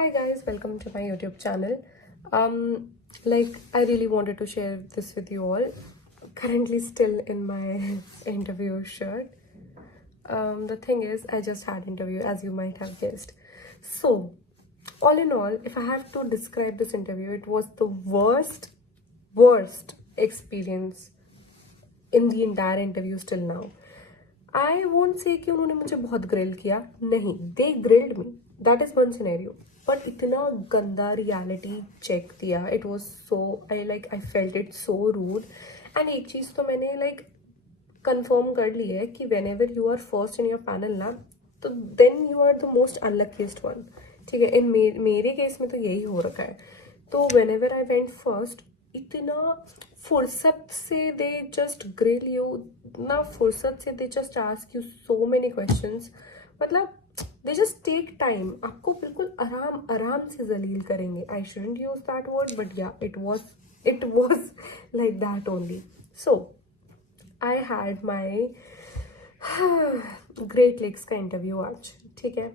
Hi guys, welcome to my YouTube channel. I really wanted to share this with you all. Currently still in my interview shirt. The thing is, I just had interview, as you might have guessed. So, all in all, if I have to describe this interview, it was the worst experience in the entire interview till now. I won't say कि उन्होंने मुझे बहुत grill किया, नहीं, they grilled me. That is one scenario. But इतना गंदा reality check दिया. It was so, I felt it so rude. And एक चीज़ तो मैंने confirm कर ली है कि whenever you are first in your panel ना, तो then you are the most unluckiest one. ठीक है, मेरे केस में तो यही हो रखा है. तो whenever I went first, इतना फुर्सत से दे जस्ट ग्रिल यू, ना फुर्सत से they just ask you so many questions. मतलब दे जस्ट टेक टाइम, आपको बिल्कुल आराम से जलील करेंगे. I shouldn't use that word, but yeah it was like that only. So I had my Great Lakes का इंटरव्यू आज. ठीक है,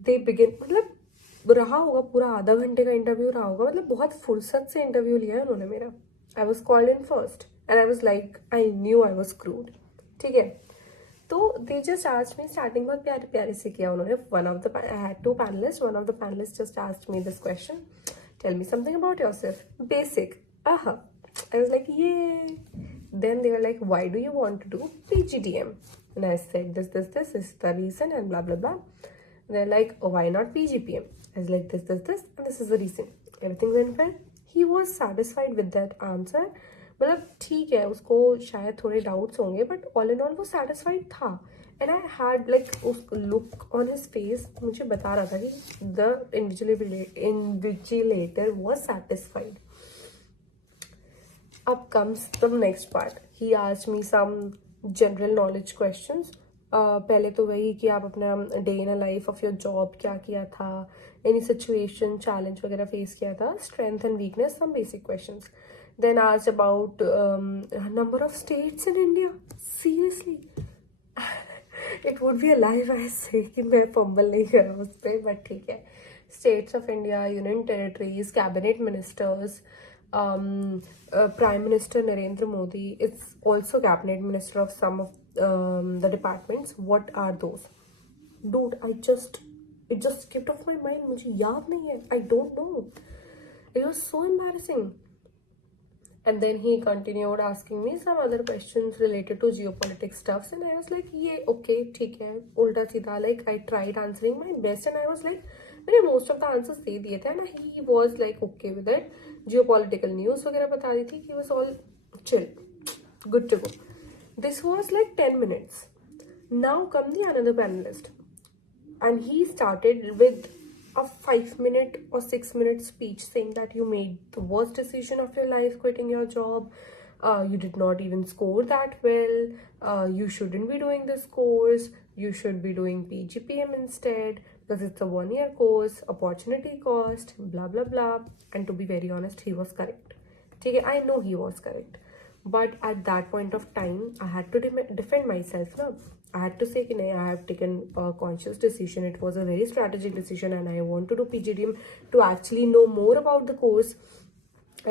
दे बिगिन, मतलब रहा होगा पूरा आधा घंटे का इंटरव्यू रहा होगा. मतलब बहुत फुर्सत से इंटरव्यू लिया है उन्होंने मेरा. I was called in first and I was like, I knew I was crude. ठीक है, तो they just asked me, starting बहुत प्यारे प्यारे से किया उन्होंने. I had two panelist, one of the panelist just asked me this question, tell me something about yourself, basic. I was like, yay. Then they were like, why do you want to do PGDM? And I said, this is the reason, and blah, blah, blah. And they're like, oh, why not PGPM? I was like, this, and this is the reason. Everything went well. He was satisfied with that answer. मतलब ठीक है, उसको शायद थोड़े doubts होंगे, but all in all वो satisfied था. And I had उस लुक ऑन हिज फेस मुझे बता रहा था कि the invigilator was satisfied. Up comes the next part. He asked me some general knowledge questions. पहले तो वही कि आप अपना day in a life of your job क्या किया था, एनी सिचुएशन चैलेंज वगैरह फेस किया था, strength and weakness, some basic questions. Then asked about number of states in India. Seriously it would be a live I say कि मैं fumble नहीं करा उस पर, बट ठीक है. States of India, union territories, cabinet ministers, Prime Minister Narendra Modi is also cabinet minister of some of the departments. What are those? Dude, it just skipped off my mind. मुझे याद नहीं है. I don't know. It was so embarrassing. And then he continued asking me some other questions related to geopolitics stuffs, and I was like, yeah, okay, ठीक है, उल्टा सीधा. Like I tried answering my best, and I was like, मैंने most of the answers दे दिए थे, and he was like okay with it. Geopolitical news वगैरह बता दी थी. He was all chill, good to go. This was like 10 minutes. Now come the another panelist, and he started with a 5-minute or 6-minute speech saying that you made the worst decision of your life quitting your job. You did not even score that well. You shouldn't be doing this course. You should be doing PGPM instead because it's a 1-year course, opportunity cost, blah, blah, blah. And to be very honest, he was correct. Okay, I know he was correct. But at that point of time, I had to defend myself. No? I had to say, I have taken a conscious decision. It was a very strategic decision, and I want to do PGDM to actually know more about the course.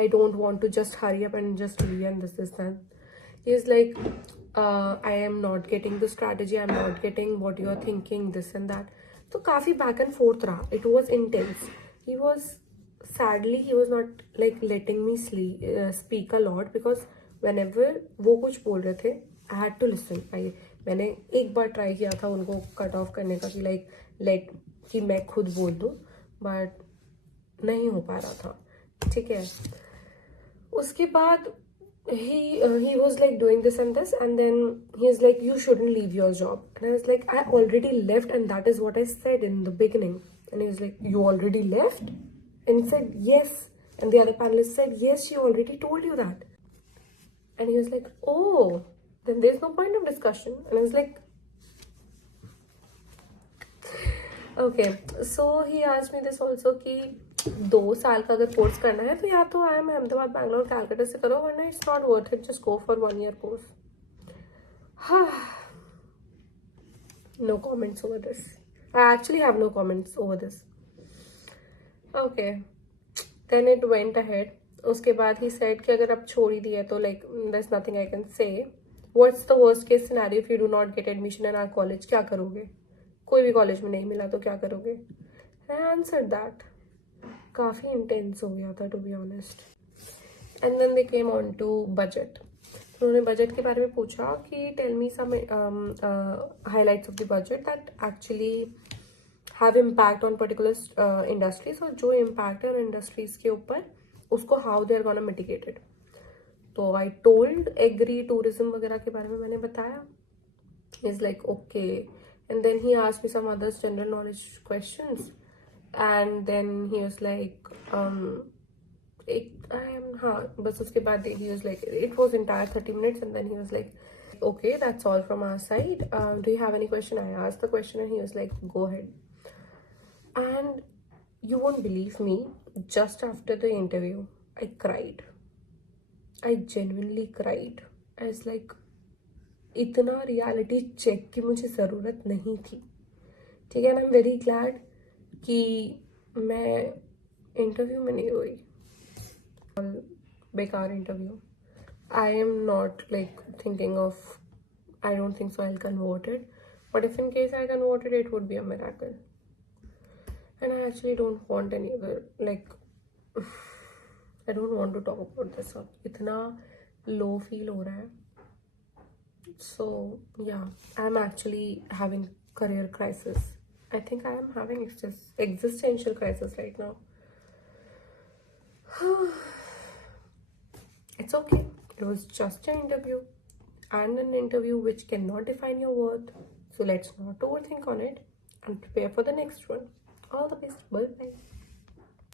I don't want to just hurry up and just read and this, that. He's like, I am not getting the strategy. I'm not getting what you are thinking, this and that. So, काफी back and forth रहा. It was intense. He was not like letting me speak a lot because whenever वो कुछ बोल रहे थे, I had to listen. मैंने एक बार try किया था उनको कट ऑफ करने का कि कि मैं खुद बोल दूँ, बट नहीं हो पा रहा था. ठीक है, उसके बाद he was like doing this, and then he's like, you shouldn't leave your job. And I was like, I already left, and that is what I said in the beginning. And he was like, you already left? And he said, yes. And the other panelist said, yes, she already told you that. And he was like, oh, then there's no point of discussion. And I was like, okay. So he asked me this also कि 2 साल का अगर course करना है तो या तो IIM Ahmedabad, Bangalore, Calcutta से करो, वरना it's not worth it. Just go for 1-year course. No comments over this. I actually have no comments over this. Okay, then it went ahead. उसके बाद ही सेड कि अगर आप छोड़ ही दिए तो like there is nothing I can say. What's the worst case scenario if you do not get admission in our college? क्या करोगे? कोई भी कॉलेज में नहीं मिला तो क्या करोगे? I answered that. काफ़ी इंटेंस हो गया था to be honest. And then they came on to budget. उन्होंने बजट के बारे में पूछा कि tell me some highlights of the budget that actually have impact on particular industries, और जो इम्पैक्ट है उन इंडस्ट्रीज के ऊपर उसको how they are gonna mitigated. तो आई टोल्ड एग्री टूरिज्म वगैरह के बारे में मैंने बताया. Is like okay. And then he asked me some others general knowledge questions. And then he was like एक आई एम हाँ बस उसके बाद he was like it was entire 30 minutes. And then he was like okay, that's all from our side. Do you have any question? I asked the question and he was like, go ahead. And you won't believe me, just after the interview I cried. I genuinely cried. I was like, इतना reality check की मुझे ज़रूरत नहीं थी. ठीक है. And I am very glad कि मैं इंटरव्यू में नहीं हुई. बेकार interview. I am not like thinking of, I don't think so I'll convert it. But if in case I convert it, it would be a miracle. And I actually don't want any other, like, I don't want to talk about this up. इतना low feel हो रहा है. So yeah, I'm actually having career crisis. I think I am having existential crisis right now. It's okay. It was just an interview, and an interview which cannot define your worth. So let's not overthink on it and prepare for the next one. All the best. Bye bye.